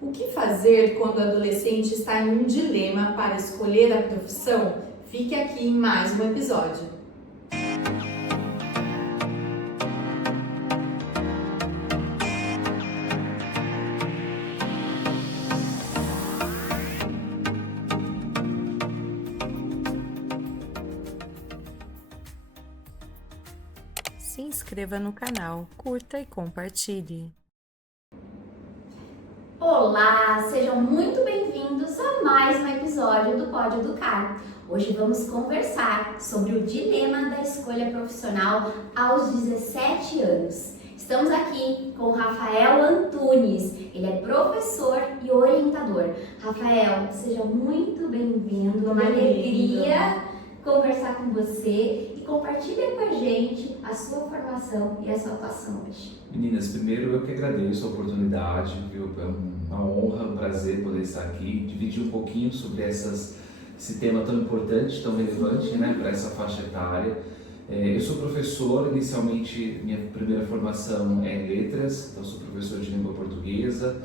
O que fazer quando o adolescente está em um dilema para escolher a profissão? Fique aqui em mais um episódio. Se inscreva no canal, curta e compartilhe. Olá, sejam muito bem-vindos a mais um episódio do Pode Educar. Hoje vamos conversar sobre o dilema da escolha profissional aos 17 anos. Estamos aqui com Rafael Antunes, ele é professor e orientador. Rafael, seja muito bem-vindo, é uma alegria conversar com você e compartilhar com a gente a sua formação e a sua atuação hoje. Meninas, primeiro eu que agradeço a oportunidade, viu? É uma honra, um prazer poder estar aqui, dividir um pouquinho sobre esse tema tão importante, tão relevante, né, para essa faixa etária. Eu sou professor, inicialmente minha primeira formação é em letras, então sou professor de língua portuguesa.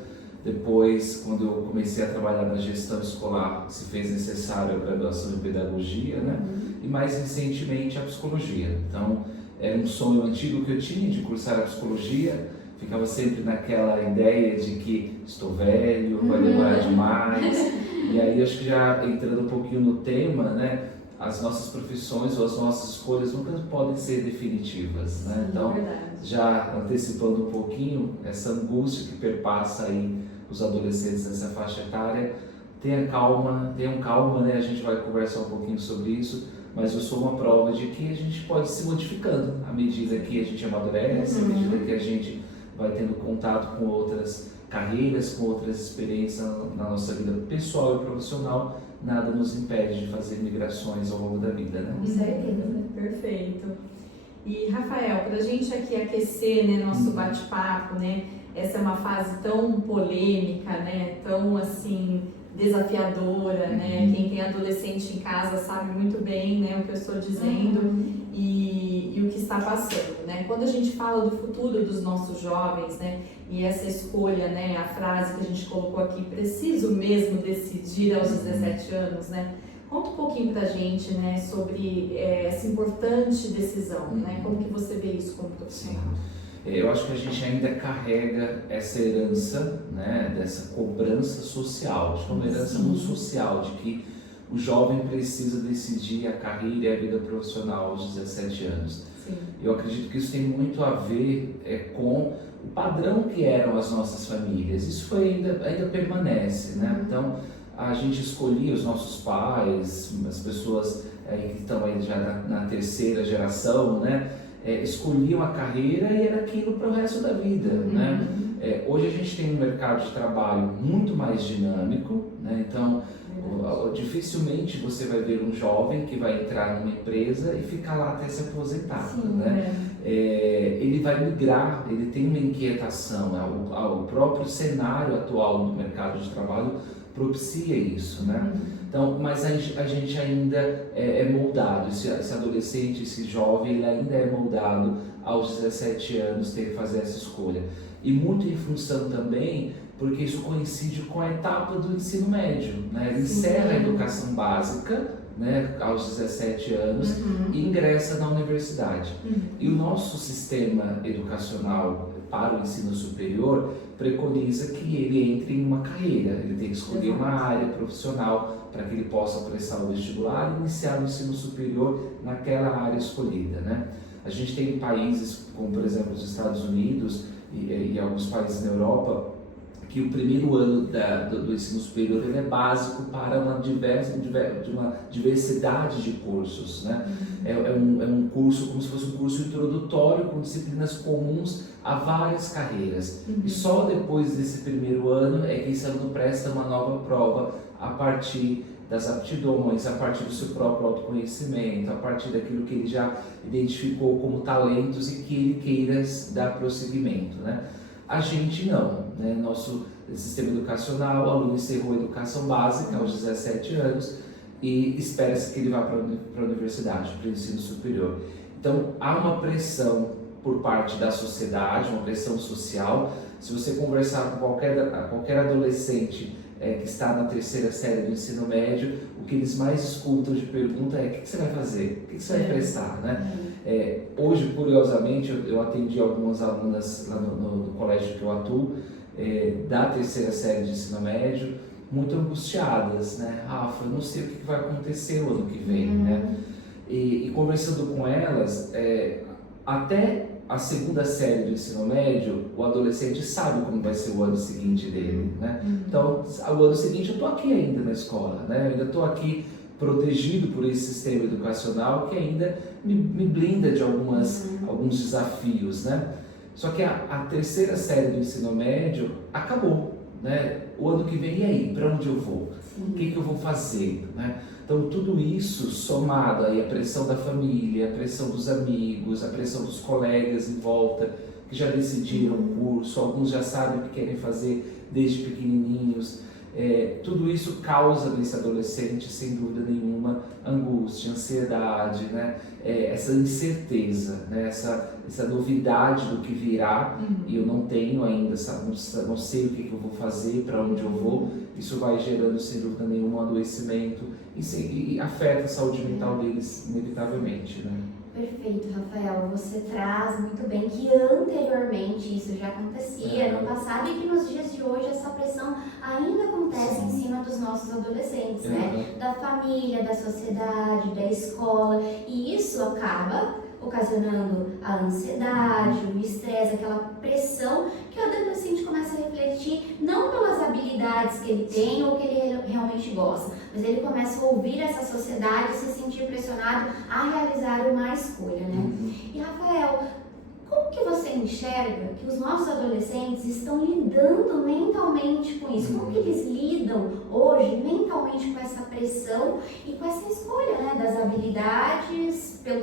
Depois, quando eu comecei a trabalhar na gestão escolar, se fez necessário a graduação em pedagogia, né? E mais recentemente a psicologia. Então, era um sonho antigo que eu tinha de cursar a psicologia, ficava sempre naquela ideia de que estou velho, vai demorar demais. E aí, acho que já entrando um pouquinho no tema, né? As nossas profissões ou as nossas escolhas nunca podem ser definitivas, né? Então, já antecipando um pouquinho, essa angústia que perpassa aí os adolescentes nessa faixa etária, tenham calma, né? A gente vai conversar um pouquinho sobre isso, mas eu sou uma prova de que a gente pode se modificando à medida que a gente amadurece, à medida que a gente vai tendo contato com outras carreiras, com outras experiências na nossa vida pessoal e profissional. Nada nos impede de fazer migrações ao longo da vida, né? Com certeza. Perfeito. E Rafael, para a gente aqui aquecer, né, nosso bate-papo, né, essa é uma fase tão polêmica, né, tão assim desafiadora, né? Quem tem adolescente em casa sabe muito bem, né, o que eu estou dizendo e o que está passando, né? Quando a gente fala do futuro dos nossos jovens, né, e essa escolha, né, a frase que a gente colocou aqui, preciso mesmo decidir aos 17 anos, né? Conta um pouquinho pra gente, né, sobre essa importante decisão, né? Como que você vê isso como profissional? Eu acho que a gente ainda carrega essa herança, né, dessa cobrança social, acho que é uma herança muito social, de que o jovem precisa decidir a carreira e a vida profissional aos 17 anos. Sim. Eu acredito que isso tem muito a ver com o padrão que eram as nossas famílias. Isso ainda permanece, né? Então, a gente escolhia os nossos pais, as pessoas que estão aí já na terceira geração, né? Escolhiam a carreira e era aquilo para o resto da vida, né? Hoje a gente tem um mercado de trabalho muito mais dinâmico, né? Então, dificilmente você vai ver um jovem que vai entrar numa empresa e ficar lá até se aposentar, né? Ele vai migrar, ele tem uma inquietação, o próprio cenário atual do mercado de trabalho propicia isso, né? Então, mas a gente ainda é moldado, esse adolescente, esse jovem, ele ainda é moldado aos 17 anos ter que fazer essa escolha. E muito em função também, porque isso coincide com a etapa do ensino médio, né? Ele encerra a educação básica, né, aos 17 anos e ingressa na universidade. E o nosso sistema educacional para o ensino superior preconiza que ele entre em uma carreira, ele tem que escolher uma área profissional para que ele possa prestar o vestibular e iniciar o ensino superior naquela área escolhida, né? A gente tem países como, por exemplo, os Estados Unidos e alguns países na Europa, que o primeiro ano do ensino superior ele é básico para uma diversidade de cursos, né? É um curso como se fosse um curso introdutório com disciplinas comuns a várias carreiras. E só depois desse primeiro ano é que esse aluno presta uma nova prova a partir das aptidões, a partir do seu próprio autoconhecimento, a partir daquilo que ele já identificou como talentos e que ele queira dar prosseguimento, né? A gente não, né? Nosso sistema educacional, o aluno encerrou a educação básica aos 17 anos e espera-se que ele vá para a universidade, para o ensino superior. Então, há uma pressão por parte da sociedade, uma pressão social. Se você conversar com qualquer adolescente que está na terceira série do ensino médio, o que eles mais escutam de pergunta é: o que você vai fazer? O que você vai prestar? Né? Hoje, curiosamente, eu atendi algumas alunas lá no colégio que eu atuo, da terceira série de ensino médio, muito angustiadas, né? Rafa, eu não sei o que vai acontecer o ano que vem, né? E conversando com elas, até a segunda série do ensino médio, o adolescente sabe como vai ser o ano seguinte dele, né? Então, o ano seguinte eu estou aqui ainda na escola, né? Eu ainda estou aqui protegido por esse sistema educacional que ainda me blinda de alguns desafios, né? Só que a terceira série do ensino médio acabou, né? O ano que vem, e aí? Para onde eu vou? O que eu vou fazer, né? Então, tudo isso somado aí à pressão da família, a pressão dos amigos, a pressão dos colegas em volta, que já decidiram o curso, alguns já sabem o que querem fazer desde pequenininhos. Tudo isso causa nesse adolescente, sem dúvida nenhuma, angústia, ansiedade, né? Essa incerteza, né? Essa novidade do que virá, e eu não tenho ainda, não sei o que eu vou fazer, para onde eu vou. Isso vai gerando, sem dúvida nenhuma, um adoecimento e afeta a saúde mental deles, inevitavelmente, né? Perfeito, Rafael. Você traz muito bem que anteriormente isso já acontecia no passado e que nos dias de hoje essa pressão ainda acontece em cima dos nossos adolescentes, né? Da família, da sociedade, da escola, e isso acaba ocasionando a ansiedade, o estresse, aquela pressão que o adolescente começa a refletir não pelas habilidades que ele tem ou que ele realmente gosta, mas ele começa a ouvir essa sociedade e se sentir pressionado a realizar uma escolha, né? E Rafael, como que você enxerga que os nossos adolescentes estão lidando mentalmente com isso? Como que eles lidam hoje mentalmente com essa pressão e com essa escolha, né, das habilidades pelo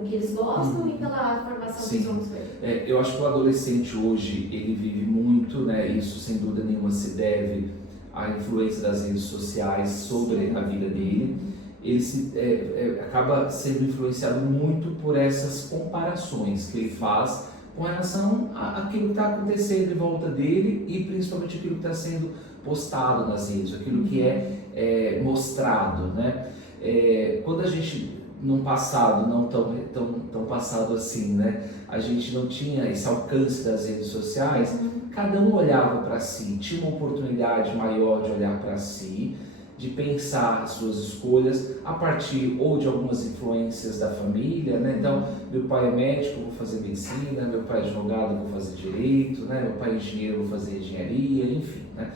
que eles gostam e pela formação que eles vão ter? Eu acho que o adolescente hoje, ele vive muito, né, isso sem dúvida nenhuma se deve à influência das redes sociais sobre a vida dele. Ele acaba sendo influenciado muito por essas comparações que ele faz com relação àquilo que está acontecendo em volta dele e principalmente aquilo que está sendo postado nas redes, aquilo que é mostrado, né? Quando a gente, num passado não tão passado assim, né, a gente não tinha esse alcance das redes sociais, cada um olhava para si, tinha uma oportunidade maior de olhar para si, de pensar as suas escolhas a partir ou de algumas influências da família, né? Então, meu pai é médico, vou fazer medicina, meu pai é advogado, vou fazer direito, né? Meu pai é engenheiro, vou fazer engenharia, enfim, né?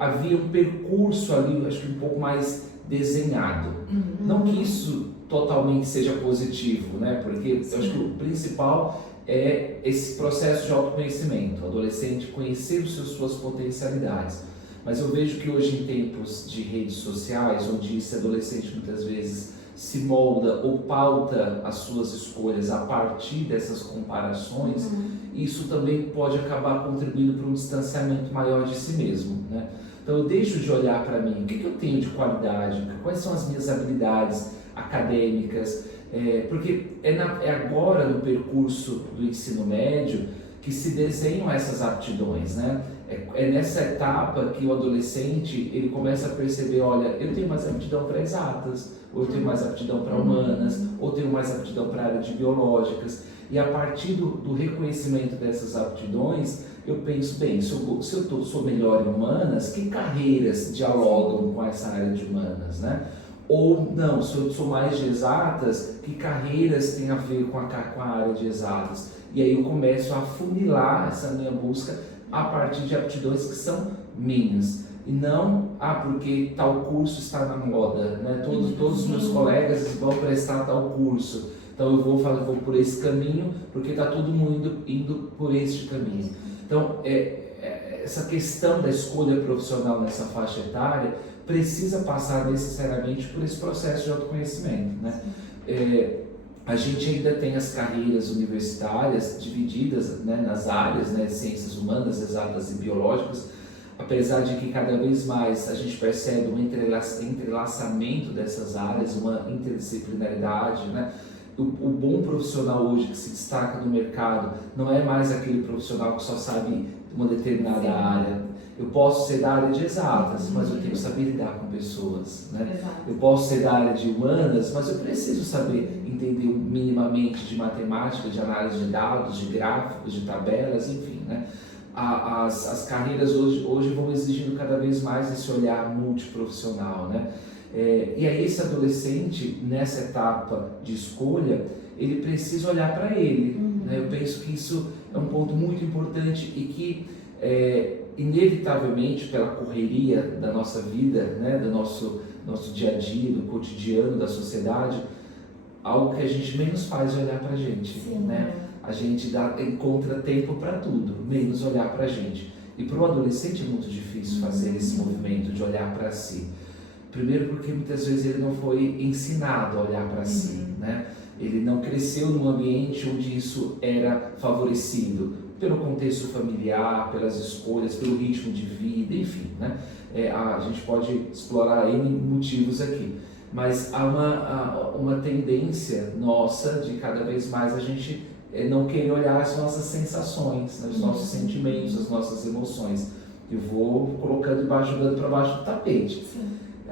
Havia um percurso ali, acho que um pouco mais desenhado. Não que isso totalmente seja positivo, né? Porque eu acho que o principal é esse processo de autoconhecimento, o adolescente conhecer suas potencialidades. Mas eu vejo que hoje, em tempos de redes sociais, onde esse adolescente muitas vezes se molda ou pauta as suas escolhas a partir dessas comparações, isso também pode acabar contribuindo para um distanciamento maior de si mesmo, né? Então eu deixo de olhar para mim, o que eu tenho de qualidade, quais são as minhas habilidades acadêmicas, porque é agora no percurso do ensino médio que se desenham essas aptidões, né? É nessa etapa que o adolescente ele começa a perceber, olha, eu tenho mais aptidão para exatas, ou eu tenho mais aptidão para humanas, ou tenho mais aptidão para a área de biológicas. E a partir do reconhecimento dessas aptidões, eu penso, bem, se eu sou melhor em humanas, que carreiras dialogam com essa área de humanas, né? Ou não, se eu sou mais de exatas, que carreiras têm a ver com a área de exatas? E aí eu começo a afunilar essa minha busca a partir de aptidões que são minhas. E não, porque tal curso está na moda, né? Todos os meus colegas vão prestar tal curso, então eu vou por esse caminho, porque está todo mundo indo por este caminho. Então, essa questão da escolha profissional nessa faixa etária precisa passar necessariamente por esse processo de autoconhecimento, né? A gente ainda tem as carreiras universitárias divididas, né, nas áreas, né, ciências humanas, exatas e biológicas, apesar de que cada vez mais a gente percebe um entrelaçamento dessas áreas, uma interdisciplinaridade, né? O bom profissional hoje que se destaca no mercado não é mais aquele profissional que só sabe uma determinada área. Eu posso ser da área de exatas, mas eu tenho que saber lidar com pessoas, né? Exato. Eu posso ser da área de humanas, mas eu preciso saber entender minimamente de matemática, de análise de dados, de gráficos, de tabelas, enfim, né? As carreiras hoje vão exigindo cada vez mais esse olhar multiprofissional, né? E aí esse adolescente, nessa etapa de escolha, ele precisa olhar para ele, né? Eu penso que isso é um ponto muito importante e que inevitavelmente pela correria da nossa vida, né, do nosso dia a dia, do cotidiano, da sociedade, algo que a gente menos faz é olhar pra gente, né? A gente encontra tempo para tudo, menos olhar pra gente. E para o adolescente é muito difícil fazer esse movimento de olhar para si. Primeiro porque muitas vezes ele não foi ensinado a olhar para si, né? Ele não cresceu num ambiente onde isso era favorecido pelo contexto familiar, pelas escolhas, pelo ritmo de vida, enfim, né? A gente pode explorar N motivos aqui, mas há uma tendência nossa de cada vez mais a gente não querer olhar as nossas sensações, né? Os nossos sentimentos, as nossas emoções. Eu vou colocando jogando para baixo do tapete.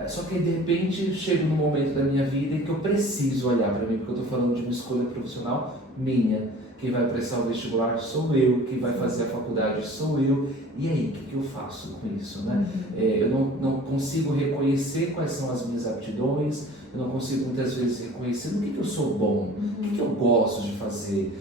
Só que de repente chego num momento da minha vida em que eu preciso olhar para mim, porque eu estou falando de uma escolha profissional minha. Quem vai prestar o vestibular sou eu, quem vai fazer a faculdade sou eu. E aí, o que eu faço com isso, né? Eu não consigo reconhecer quais são as minhas aptidões, eu não consigo muitas vezes reconhecer no que eu sou bom, o que eu gosto de fazer,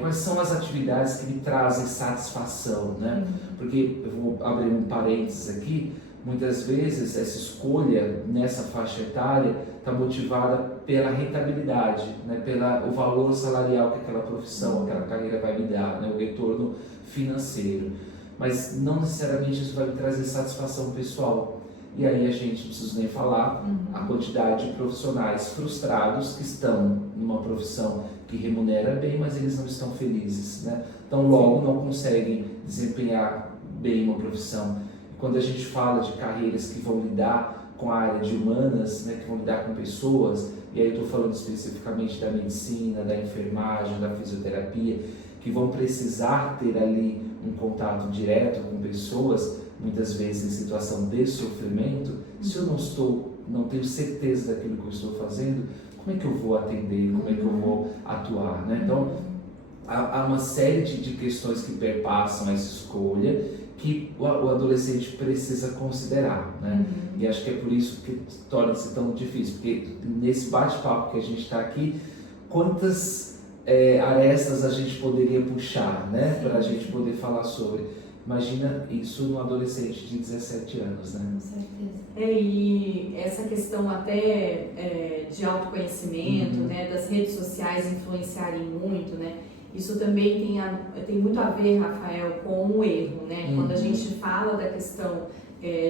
quais são as atividades que me trazem satisfação, né? Porque, eu vou abrir um parênteses aqui, muitas vezes essa escolha nessa faixa etária está motivada pela rentabilidade, né? O valor salarial que aquela profissão, aquela carreira vai me dar, né? O retorno financeiro. Mas não necessariamente isso vai me trazer satisfação pessoal. E aí a gente não precisa nem falar a quantidade de profissionais frustrados que estão numa profissão que remunera bem, mas eles não estão felizes, né? Então logo não conseguem desempenhar bem uma profissão. Quando a gente fala de carreiras que vão lidar com a área de humanas, né, que vão lidar com pessoas, e aí eu estou falando especificamente da medicina, da enfermagem, da fisioterapia, que vão precisar ter ali um contato direto com pessoas, muitas vezes em situação de sofrimento. Se eu não tenho certeza daquilo que eu estou fazendo, como é que eu vou atender, como é que eu vou atuar, né? Então, há uma série de questões que perpassam essa escolha, que o adolescente precisa considerar, né? E acho que é por isso que torna-se tão difícil, porque nesse bate-papo que a gente está aqui, quantas arestas a gente poderia puxar, né? Para a gente poder falar sobre. Imagina isso num adolescente de 17 anos, né? Com certeza. E essa questão até de autoconhecimento, né? Das redes sociais influenciarem muito, né? Isso também tem muito a ver, Rafael, com o erro, né? Quando a gente fala da questão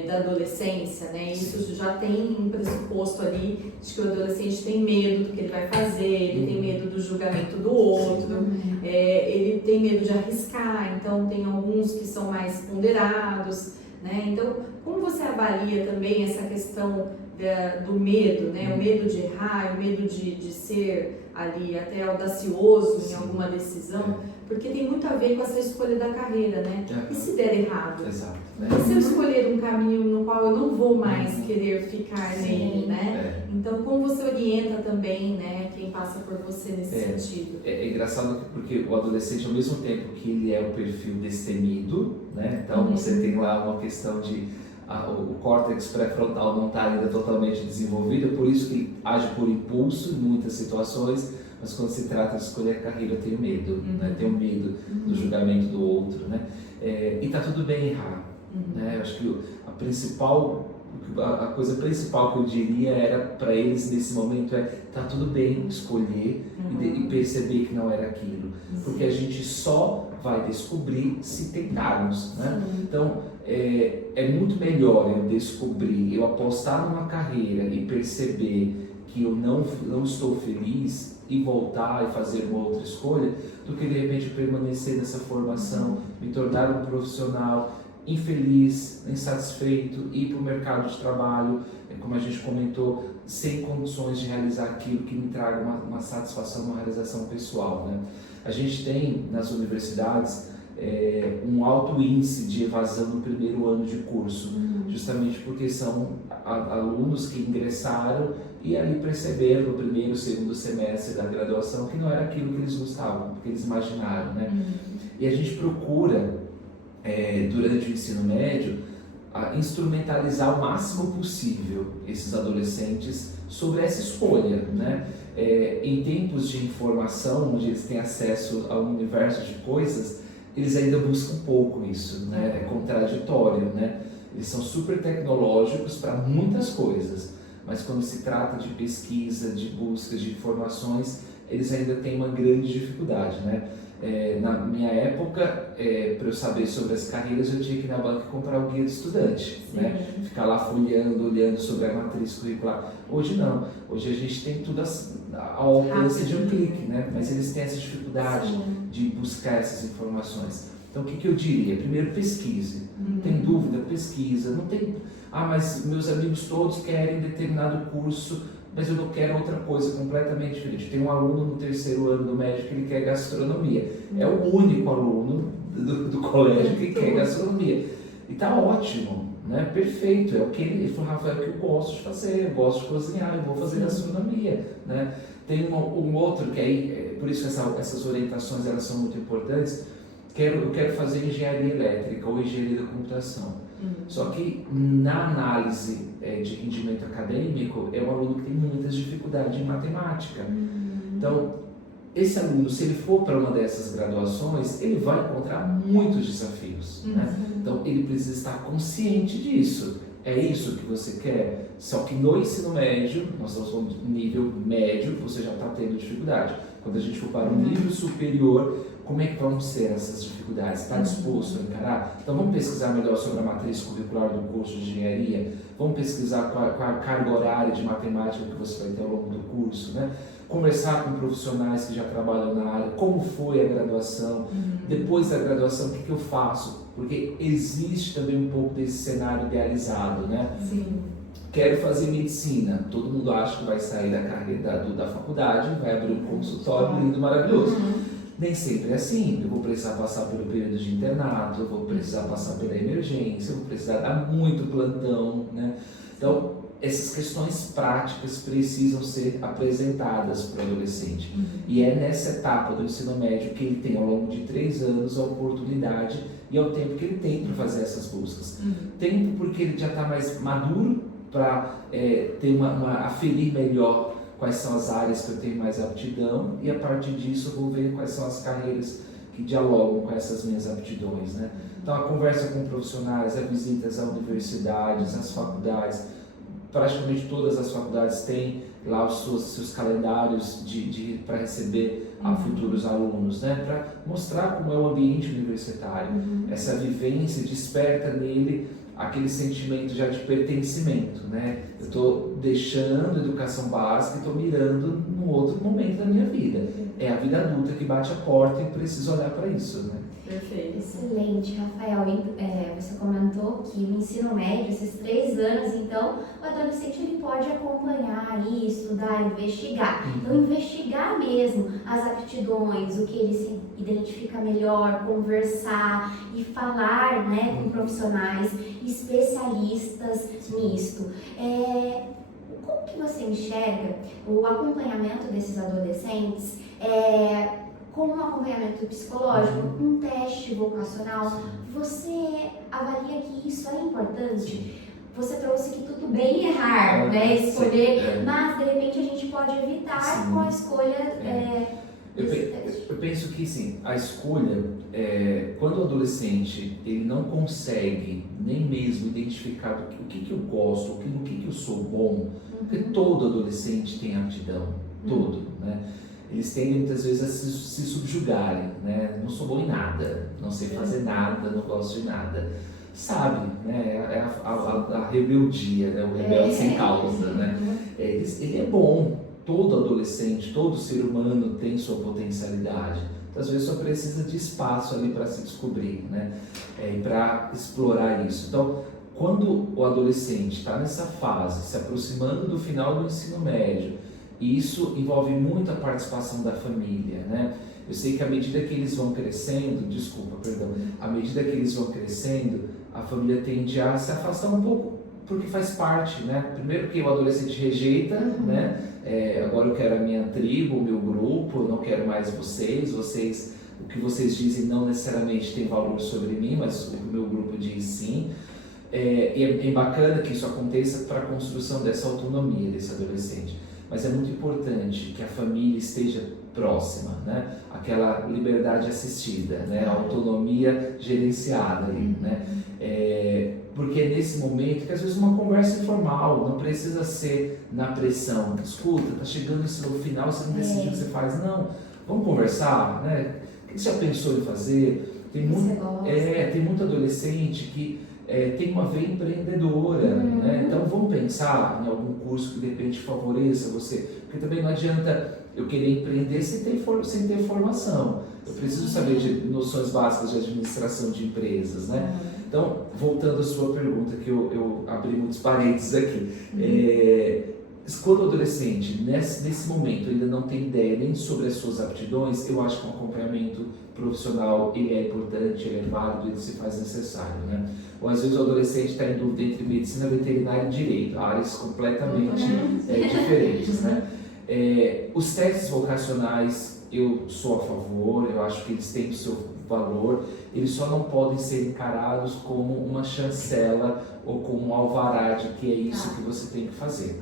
da adolescência, né? Isso já tem um pressuposto ali de que o adolescente tem medo do que ele vai fazer, ele tem medo do julgamento do outro, ele tem medo de arriscar, então tem alguns que são mais ponderados, né? Então, como você avalia também essa questão do medo, né? O medo de errar, o medo de ser ali até audacioso em alguma decisão, porque tem muito a ver com essa escolha da carreira, né? E se der errado? Exato. E se eu escolher um caminho no qual eu não vou mais querer ficar nele, né? Então, como você orienta também, né, quem passa por você nesse sentido? É engraçado porque o adolescente, ao mesmo tempo que ele é o perfil destemido, né? Então, você tem lá uma questão de o córtex pré-frontal não está ainda totalmente desenvolvido, por isso que ele age por impulso em muitas situações, mas quando se trata de escolher a carreira, eu tenho medo, né? Tenho medo do julgamento do outro, né? E está tudo bem errar, né? Eu acho que a coisa principal que eu diria era para eles nesse momento tá tudo bem escolher e perceber que não era aquilo, porque a gente só vai descobrir se tentarmos, né? Então é muito melhor eu descobrir, eu apostar numa carreira e perceber que eu não estou feliz e voltar e fazer uma outra escolha, do que de repente permanecer nessa formação, me tornar um profissional infeliz, insatisfeito, ir para o mercado de trabalho, como a gente comentou, sem condições de realizar aquilo que me traga uma satisfação, uma realização pessoal, né? A gente tem nas universidades um alto índice de evasão no primeiro ano de curso, justamente porque são alunos que ingressaram e ali perceberam no primeiro, segundo semestre da graduação que não era aquilo que eles gostavam, que eles imaginaram, né? E a gente procura, durante o ensino médio, instrumentalizar o máximo possível esses adolescentes sobre essa escolha, né? Em tempos de informação, onde eles têm acesso a um universo de coisas, eles ainda buscam pouco isso, né? É contraditório, né? Eles são super tecnológicos para muitas coisas, mas quando se trata de pesquisa, de busca de informações, eles ainda têm uma grande dificuldade, né? Na minha época, para eu saber sobre as carreiras, eu tinha que ir na banca comprar o guia do estudante, né? Ficar lá folheando, olhando sobre a matriz curricular. Hoje não, hoje a gente tem tudo ao alcance de um clique, né? Mas eles têm essa dificuldade de buscar essas informações. Então, o que eu diria? Primeiro, pesquise. Tem dúvida? Pesquisa. Não tem, mas meus amigos todos querem determinado curso, mas eu não quero outra coisa completamente diferente. Tem um aluno no terceiro ano do médio que ele quer gastronomia. É o único aluno do colégio que quer gastronomia. E tá ótimo, né? Perfeito. É o que ele falou, Rafael, é o que eu gosto de fazer. Eu gosto de cozinhar, eu vou fazer gastronomia, né? Tem um outro que aí, por isso essas orientações elas são muito importantes. Eu quero fazer engenharia elétrica ou engenharia da computação. Só que na análise de rendimento acadêmico, é um aluno que tem muitas dificuldades em matemática. Então, esse aluno, se ele for para uma dessas graduações, ele vai encontrar muitos desafios, né? Então, ele precisa estar consciente disso. É isso que você quer? Só que no ensino médio, nós estamos falando de nível médio, você já está tendo dificuldade. Quando a gente for para um nível superior, como é que vão ser essas dificuldades? Está disposto a encarar? Então vamos pesquisar melhor sobre a matriz curricular do curso de engenharia, vamos pesquisar qual a carga horária de matemática que você vai ter ao longo do curso, né? Conversar com profissionais que já trabalham na área, como foi a graduação, depois da graduação o que eu faço? Porque existe também um pouco desse cenário idealizado, né? Quero fazer medicina, todo mundo acha que vai sair da carreira da faculdade, vai abrir um consultório lindo, maravilhoso. Nem sempre é assim. Eu vou precisar passar pelo período de internato, eu vou precisar passar pela emergência, eu vou precisar dar muito plantão, né? Então, essas questões práticas precisam ser apresentadas para o adolescente. E é nessa etapa do ensino médio que ele tem, ao longo de 3 anos, a oportunidade e é o tempo que ele tem para fazer essas buscas. Tempo porque ele já está mais maduro para ter aferir melhor quais são as áreas que eu tenho mais aptidão e a partir disso eu vou ver quais são as carreiras que dialogam com essas minhas aptidões, né? Então a conversa com profissionais, as visitas a universidades, às faculdades, praticamente todas as faculdades têm lá os seus calendários para receber futuros alunos, né? Para mostrar como é o ambiente universitário. Essa vivência desperta nele aquele sentimento já de pertencimento, né? Eu estou deixando a educação básica e estou mirando num outro momento da minha vida. É a vida adulta que bate a porta e eu preciso olhar para isso, né? Perfeito. Excelente, Rafael. Você comentou que no ensino médio, esses 3 anos, então, o adolescente ele pode acompanhar aí, estudar, investigar. Então, investigar mesmo as aptidões, o que ele se identifica melhor, conversar e falar, né, com profissionais especialistas nisto. Como que você enxerga o acompanhamento desses adolescentes? Como um acompanhamento psicológico, um teste vocacional, você avalia que isso é importante? Você trouxe que tudo bem errar, né? Escolher, mas de repente a gente pode evitar com a escolha desse teste. Eu penso que sim, a escolha, quando o adolescente ele não consegue nem mesmo identificar o que eu gosto, no que eu sou bom, porque todo adolescente tem aptidão, todo, né? Eles tendem muitas vezes a se subjugarem, né? Não sou bom em nada, não sei fazer nada, não gosto de nada. Sabe, né? É a rebeldia, né? O rebelde sem causa, né? Ele é bom, todo adolescente, todo ser humano tem sua potencialidade. Às vezes só precisa de espaço ali para se descobrir, né? E para explorar isso. Então, quando o adolescente está nessa fase, se aproximando do final do ensino médio, e isso envolve muito a participação da família, né? Eu sei que à medida que eles vão crescendo, à medida que eles vão crescendo, a família tende a se afastar um pouco, porque faz parte, né? Primeiro que o adolescente rejeita, né? Agora eu quero a minha tribo, o meu grupo, eu não quero mais vocês, o que vocês dizem não necessariamente tem valor sobre mim, mas o que o meu grupo diz sim. E é bacana que isso aconteça para a construção dessa autonomia desse adolescente. Mas é muito importante que a família esteja próxima, né? Aquela liberdade assistida, né? A autonomia gerenciada ali, né? Porque é nesse momento que às vezes uma conversa informal, não precisa ser na pressão. Escuta, tá chegando no final, você não decidiu o que você faz. Não, vamos conversar, né? O que você já pensou em fazer? Tem muito adolescente que tem uma veia empreendedora, né? Então vamos pensar em algum curso que de repente favoreça você, porque também não adianta eu querer empreender sem ter formação. Eu preciso saber de noções básicas de administração de empresas, né? Então, voltando à sua pergunta, que eu abri muitos parênteses aqui, quando o adolescente, nesse momento, ainda não tem ideia nem sobre as suas aptidões, eu acho que um acompanhamento profissional ele é importante, ele é válido, ele se faz necessário, né? Ou às vezes o adolescente está em dúvida entre medicina, veterinária e direito, áreas completamente diferentes, né? Os testes vocacionais, eu sou a favor, eu acho que eles têm o seu valor, eles só não podem ser encarados como uma chancela ou como um alvará de que é isso que você tem que fazer.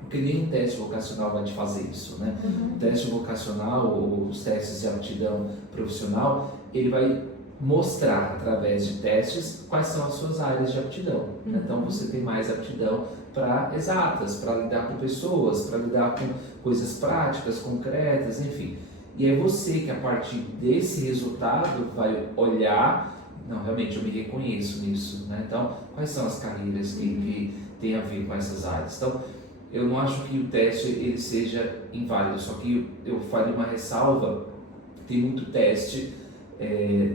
Porque nem o teste vocacional vai te fazer isso, né? O teste vocacional, ou os testes de aptidão profissional, ele vai mostrar através de testes quais são as suas áreas de aptidão. Então você tem mais aptidão para exatas, para lidar com pessoas, para lidar com coisas práticas, concretas, enfim. E é você que a partir desse resultado vai olhar, não, realmente eu me reconheço nisso, né? Então, quais são as carreiras que têm a ver com essas áreas? Então, eu não acho que o teste ele seja inválido, só que eu faria uma ressalva, tem muito teste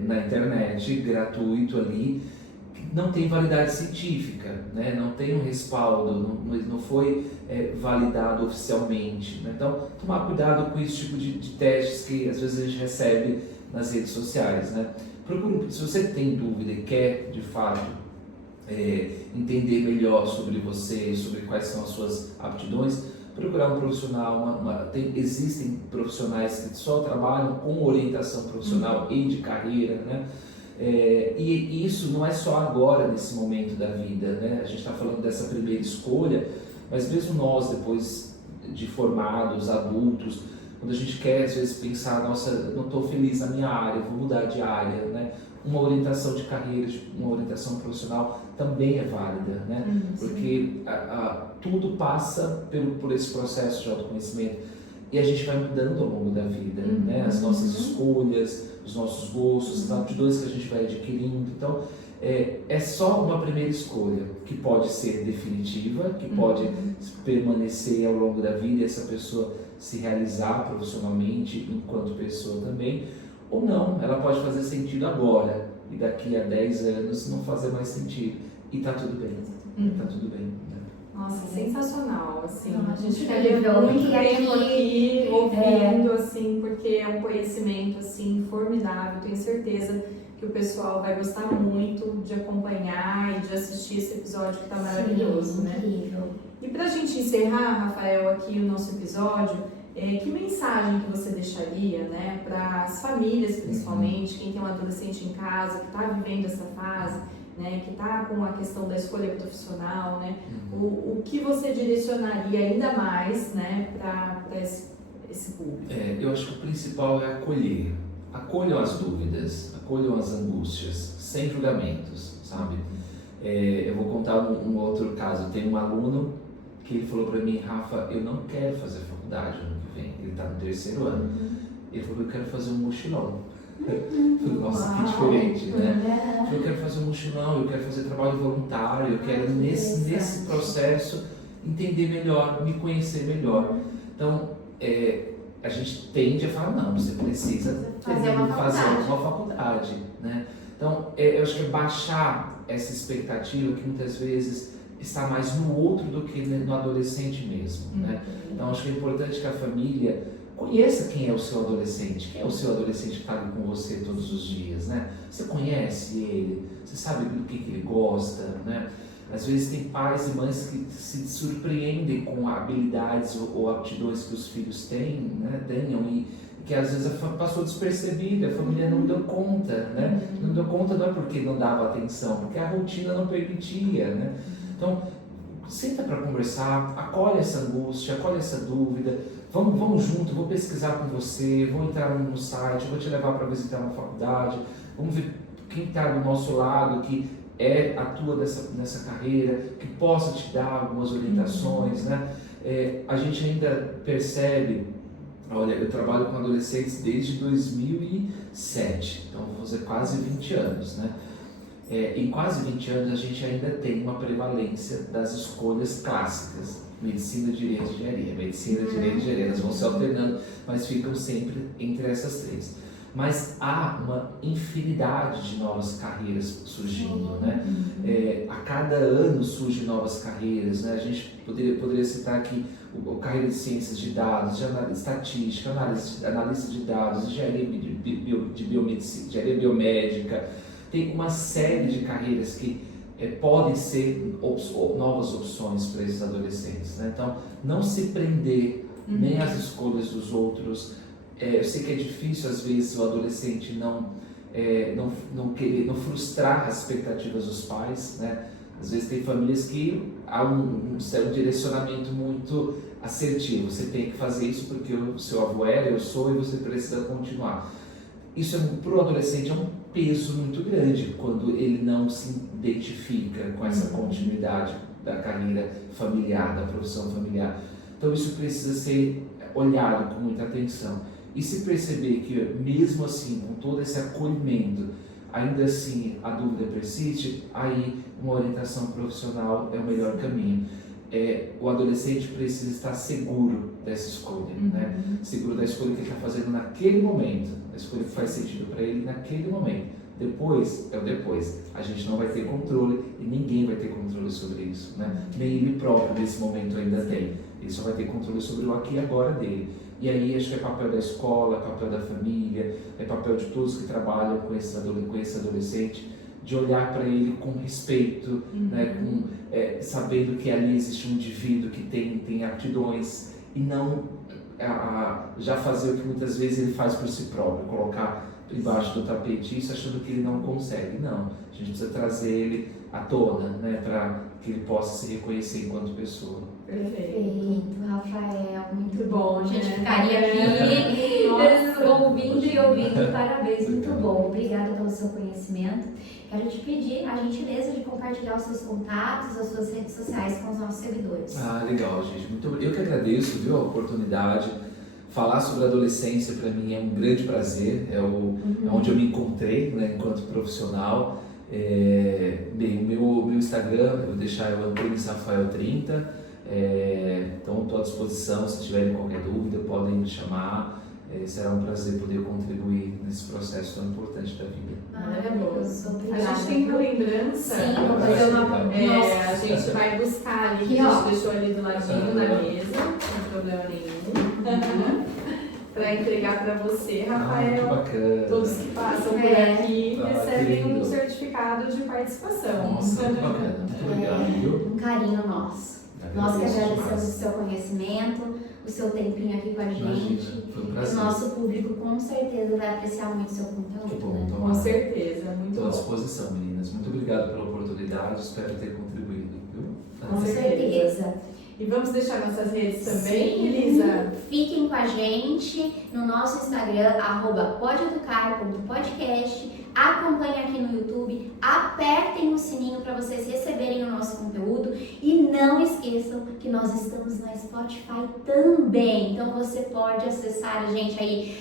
na internet, gratuito ali, que não tem validade científica, né? Não tem um respaldo, não foi validado oficialmente, né? Então, tomar cuidado com esse tipo de testes que às vezes a gente recebe nas redes sociais, né? Procure, se você tem dúvida e quer de fato entender melhor sobre você, sobre quais são as suas aptidões, procurar um profissional, existem profissionais que só trabalham com orientação profissional e de carreira, né? E isso não é só agora, nesse momento da vida, né? A gente está falando dessa primeira escolha, mas mesmo nós, depois de formados, adultos, quando a gente quer, às vezes, pensar, nossa, eu não estou feliz na minha área, vou mudar de área, né? Uma orientação de carreira, uma orientação profissional também é válida, né? Porque tudo passa por esse processo de autoconhecimento e a gente vai mudando ao longo da vida, né? As nossas escolhas, os nossos gostos, as aptidões que a gente vai adquirindo. Então, é só uma primeira escolha que pode ser definitiva, que pode permanecer ao longo da vida e essa pessoa se realizar profissionalmente enquanto pessoa também, ou não, ela pode fazer sentido agora e daqui a 10 anos não fazer mais sentido e tá tudo bem, tá tudo bem, né? Nossa, sensacional, assim, Não, a gente incrível, ficaria muito porque tempo aqui, aqui ouvindo, assim, porque é um conhecimento, assim, formidável, tenho certeza que o pessoal vai gostar muito de acompanhar e de assistir esse episódio que tá maravilhoso, né? Incrível. E pra gente encerrar, Rafael, aqui o nosso episódio, que mensagem que você deixaria, né, para as famílias principalmente, quem tem um adolescente em casa, que está vivendo essa fase, né, que está com a questão da escolha profissional, né, o que você direcionaria ainda mais, né, para esse público? Eu acho que o principal é acolher. Acolham as dúvidas, acolham as angústias, sem julgamentos, sabe? Eu vou contar um outro caso. Tem um aluno que ele falou para mim, Rafa, eu não quero fazer faculdade ano que vem. Ele está no 3º ano. Ele falou, eu quero fazer um mochilão. Eu falei, nossa, que diferente, né? Eu quero fazer um mochilão, eu quero fazer trabalho voluntário, eu quero nesse processo entender melhor, me conhecer melhor. Então, a gente tende a falar, não, você precisa Fazer uma faculdade, né? Então, eu acho que é baixar essa expectativa que muitas vezes está mais no outro do que no adolescente mesmo, né? Então, acho que é importante que a família conheça quem é o seu adolescente, quem é o seu adolescente que está ali com você todos os dias, né? Você conhece ele, você sabe do que ele gosta, né? Às vezes tem pais e mães que se surpreendem com habilidades ou aptidões que os filhos têm, né? Tenham, e que às vezes passou despercebida, a família não deu conta, né? Não deu conta não é porque não dava atenção, porque a rotina não permitia, né? Então, senta para conversar, acolhe essa angústia, acolhe essa dúvida, vamos junto, vou pesquisar com você, vou entrar no site, vou te levar para visitar uma faculdade, vamos ver quem está do nosso lado, que atua nessa carreira, que possa te dar algumas orientações, né? A gente ainda percebe, olha, eu trabalho com adolescentes desde 2007, então vou fazer quase 20 anos, né? Em quase 20 anos a gente ainda tem uma prevalência das escolhas clássicas, medicina, direito e engenharia. Medicina, direito e engenharia, elas vão se alternando, mas ficam sempre entre essas três. Mas há uma infinidade de novas carreiras surgindo, né? A cada ano surgem novas carreiras, né? A gente poderia citar aqui a carreira de ciências de dados, de estatística, analista de dados, engenharia de biomedicina, engenharia biomédica. Tem uma série de carreiras que podem ser novas opções para esses adolescentes, né? Então, não se prender nem às escolhas dos outros. Eu sei que é difícil, às vezes, o adolescente não frustrar as expectativas dos pais, né? Às vezes tem famílias que há um direcionamento muito assertivo. Você tem que fazer isso porque o seu avô era, eu sou, e você precisa continuar. Isso para o adolescente é um peso muito grande quando ele não se identifica com essa continuidade da carreira familiar, da profissão familiar. Então isso precisa ser olhado com muita atenção. E se perceber que mesmo assim, com todo esse acolhimento, ainda assim a dúvida persiste, aí uma orientação profissional é o melhor caminho. O adolescente precisa estar seguro dessa escolha, né? Seguro da escolha que ele está fazendo naquele momento, a escolha que faz sentido para ele naquele momento. Depois é o depois. A gente não vai ter controle e ninguém vai ter controle sobre isso, né? Nem ele próprio nesse momento ainda tem. Ele só vai ter controle sobre o aqui e agora dele. E aí acho que é papel da escola, é papel da família, é papel de todos que trabalham com esse adolescente, de olhar para ele com respeito, né? Sabendo que ali existe um indivíduo que tem aptidões, e não já fazer o que muitas vezes ele faz por si próprio, colocar embaixo do tapete isso achando que ele não consegue. Não, a gente precisa trazer ele à tona, né? Para que ele possa se reconhecer enquanto pessoa. Perfeito, Rafael, muito bom, bom. A gente né? ficaria aqui Nossa. ouvindo e ouvindo. Parabéns, muito bom. Obrigada pelo seu conhecimento. Quero te pedir a gentileza de compartilhar os seus contatos, as suas redes sociais com os nossos seguidores. Legal, gente. Eu que agradeço, viu, a oportunidade. Falar sobre a adolescência para mim é um grande prazer, é onde eu me encontrei, né, enquanto profissional. Bem, o meu Instagram, eu vou deixar o AntunesRafael30, então estou à disposição, se tiverem qualquer dúvida podem me chamar, será um prazer poder contribuir nesse processo tão importante da vida. Maravilhoso, A obrigada. gente tem uma lembrança. Sim, vou fazer uma... A gente vai buscar ali, que a gente deixou ali do ladinho na mesa, sem problema nenhum. Para entregar para você, Rafael. Que bacana. Todos que passam por aqui recebem querido. um certificado de participação. Nossa, que bacana. Muito obrigado, viu? Um carinho nosso. Nós que agradecemos o seu conhecimento, o seu tempinho aqui com a gente. Imagina, foi um O prazer. nosso público com certeza vai apreciar muito o seu Que conteúdo, bom, né? então. Com certeza, muito Estou à bom. disposição, meninas. Muito obrigado pela oportunidade, espero ter contribuído, viu? Com certeza. E vamos deixar nossas redes também, Sim. Elisa? Fiquem com a gente no nosso Instagram, @podeeducar.podcast. Acompanhem aqui no YouTube, apertem o sininho para vocês receberem o nosso conteúdo e não esqueçam que nós estamos na Spotify também. Então você pode acessar a gente aí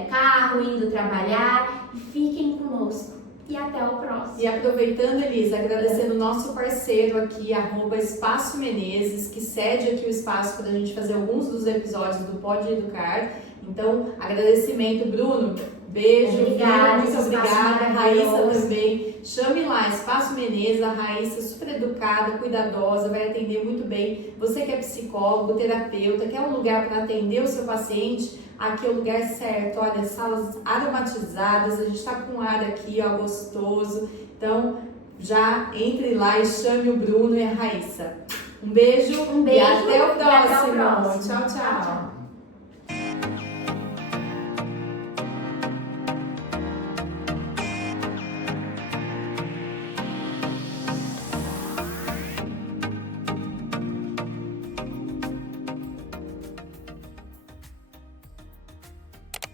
no carro, indo trabalhar, e fiquem conosco. E até o próximo. E aproveitando, Elisa, agradecendo o nosso parceiro aqui, @Espaço Menezes, que cede aqui o espaço para a gente fazer alguns dos episódios do Pode Educar. Então, agradecimento, Bruno. Beijo, Obrigada, muito esse espaço obrigada. maravilhoso. Raíssa também. Chame lá, Espaço Menezes, a Raíssa, super educada, cuidadosa, vai atender muito bem. Você que é psicólogo, terapeuta, quer um lugar para atender o seu paciente, aqui é o lugar certo. Olha, salas aromatizadas, a gente está com um ar aqui, ó, gostoso. Então, já entre lá e chame o Bruno e a Raíssa. Um beijo, e até o próximo. Tchau, tchau.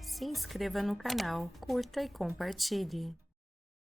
Se inscreva no canal, curta e compartilhe.